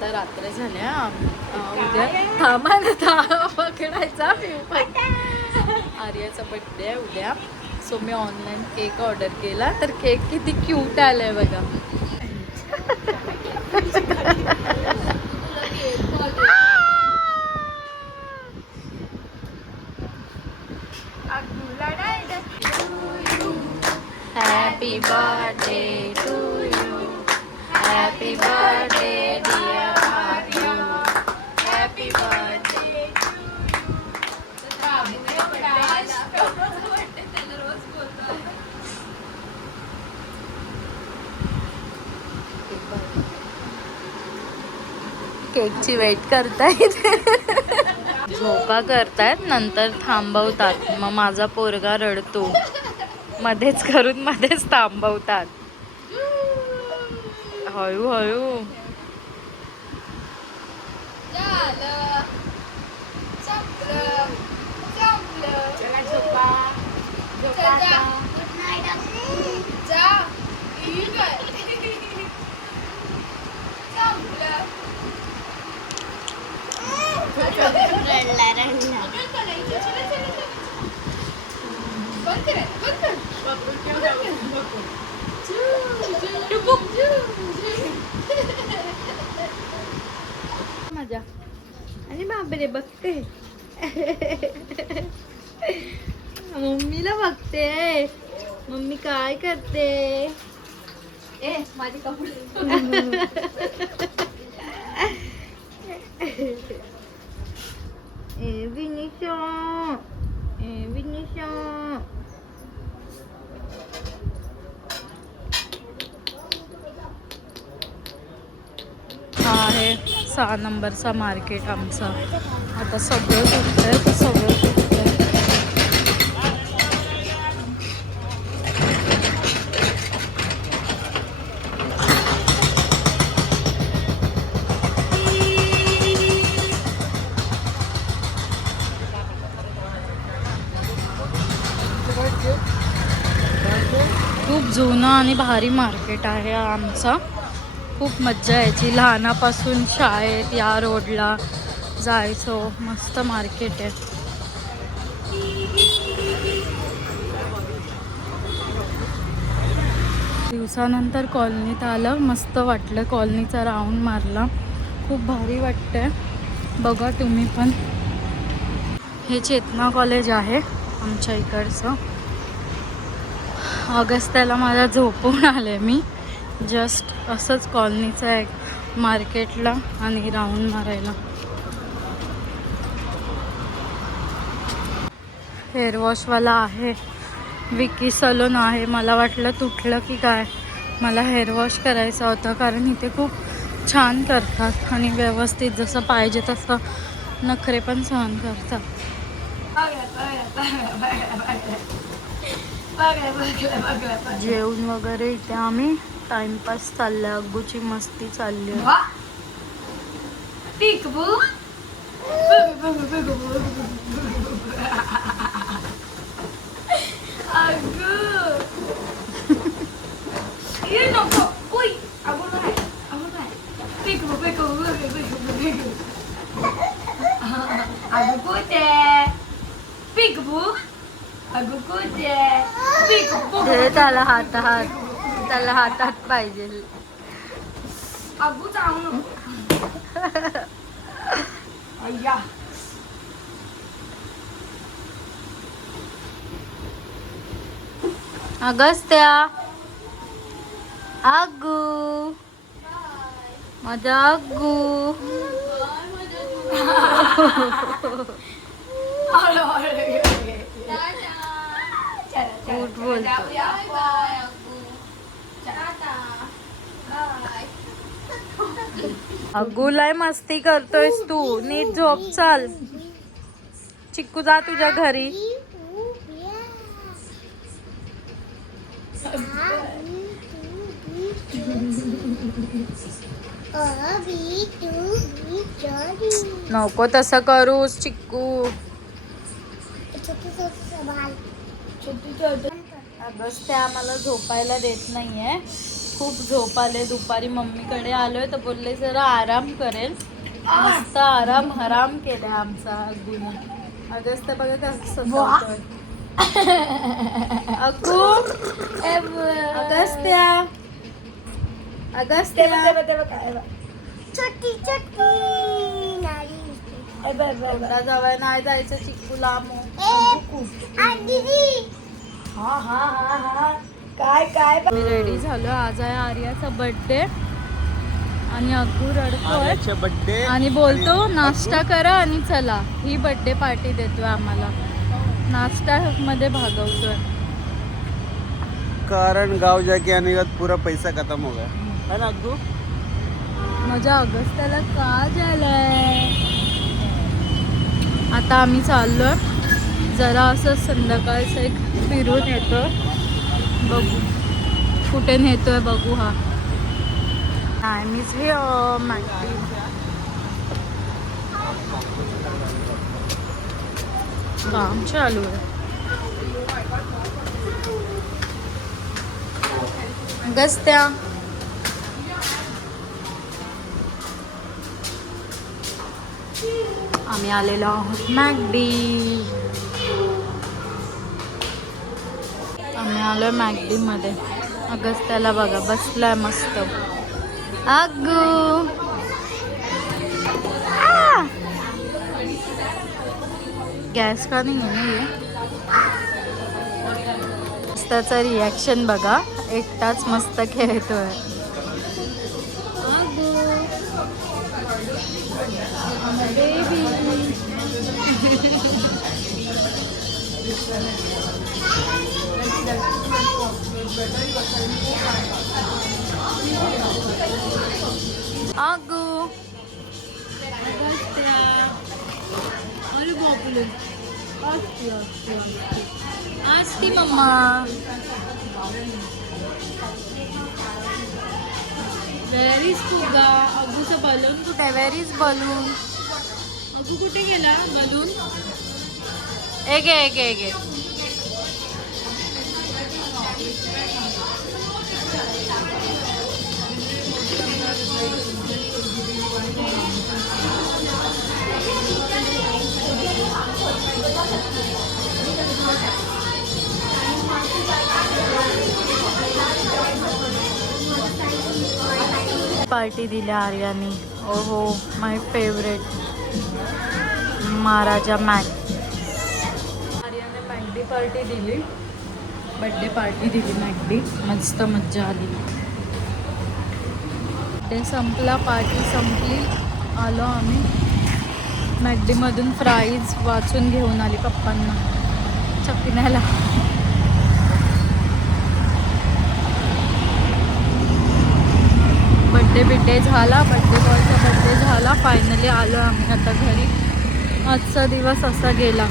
आता रात्र झाल्या. उद्या थांबा ना पकडायचा. आर्याचा बड्डे आहे उद्या. सो मी ऑनलाईन केक ऑर्डर केला. तर केक किती क्यूट आलाय बघा. Happy birthday to you. Happy birthday dear Aryu. Happy birthday. केकची वेट करतायत. झोका करतायत नंतर थांबवतात. मग माझा पोरगा रडतो. मध्येच करून मध्येच थांबवतात. हळूहळू. मजा. आणि बापरे बघते. मम्मीला बघते. मम्मी काय करते. ए माझे कपडे. ए विनिशा. ए विनिशा. हा आहे 6 नंबरचा मार्केट आमचा. आता सगळं तुटतंय तर सगळं तुटतंय. खूप जुनं आणि भारी मार्केट आहे आमचा. खूप मज्जा यायची लहानापासून. शाळेत या रोडला जायचो. मस्त मार्केट आहे. दिवसानंतर कॉलनीत आलं. मस्त वाटलं. कॉलनीचा राऊंड मारला. खूप भारी वाटतंय. बघा तुम्ही पण. हे चेतना कॉलेज आहे आमच्या इकडचं. ऑगस्टला माझ्या झोपून आले मी. जस्ट असंच कॉलनीचा एक मार्केटला आणि राऊंड मारायला. हेअरवॉशवाला आहे. विकी सलून आहे. मला वाटलं तुटलं की काय. मला हेअरवॉश करायचा होता कारण इथे खूप छान करतात आणि व्यवस्थित जसं पाहिजे तसं नखरे पण सहन करतात. जेवण वगैरे इथे आम्ही टाइमपास चाललाय. अग्गूची मस्ती चालली आहे. त्याला हातात. त्याला हातात पाहिजे. अगस्त्या. अग्गू. माझा अग्गू. गुड बोलतो. अग्गू लय मस्ती करतोयस तू. नीट झोप. चाल चिक्कू जा तुझ्या घरी. नको तसं करूस चिक्कू. अगस्त्या आम्हाला झोपायला देत नाहीये. खूप झोप आले. दुपारी मम्मीकडे आलोय तर बोलले जरा आराम करेल. मस्त आराम हराम केलाय आमचा अग्गूने. अगस्त बघा कसं सतावतोय. अग्गू अगस्त्या अगस्त्या छोटी छोटी जवळ नाही जायचं चिक्कूला हा हा हा हा काय काय मी रेडी झालो. आज आहे आर्याचा बर्थडे आणि अग्गू रडतोय बर्थडे आणि बोलतो नाश्ता करा आणि चला. ही बर्थडे पार्टी देतोय आम्हाला. नाश्ता मध्ये भागवतोय. कारण गाव जाके आने का पूरा पैसा खत्म हो गया है ना अग्गू. माझ्या अगस्त्याला का झालंय. आता आम्ही चाललोय जरा असं संध्याकाळचं एक फिरून येतो. बघू कुठे नेतोय बघू. हा नाही मीच हे मॅगडी काम चालू आहे. अगस्त्या आम्ही आलेलो आहोत मॅगडी. आम्ही आलोय मॅगडी मध्ये. अगस्त्याला बघा बसलाय मस्त. अग्गू गॅस का नाही आहे. त्याचा रिॲक्शन बघा. एकटाच मस्त खेळतोय. अगू अरे बापरे असती मम्मा. वेअर इज फुगा. अगूचं बलून कुठे. Where is balloon. अगू कुठे गेला बलून. एक एक एक एक पार्टी दिल्या आर्याने. ओहो माय फेवरेट महाराजा मॅक. आर्याने मॅगडी पार्टी दिली. बर्थडे पार्टी दिली मॅगडी. मस्त मज्जा आली. ते संपला. पार्टी संपली. आलो आम्ही मॅगडीमधून फ्राईज वाचून घेऊन आली पप्पांना चपिण्याला. बड्डे झाला. बड्डे बॉयचा बड्डे झाला. फायनली आलो आम्ही आता घरी. आजचा दिवस असा गेला.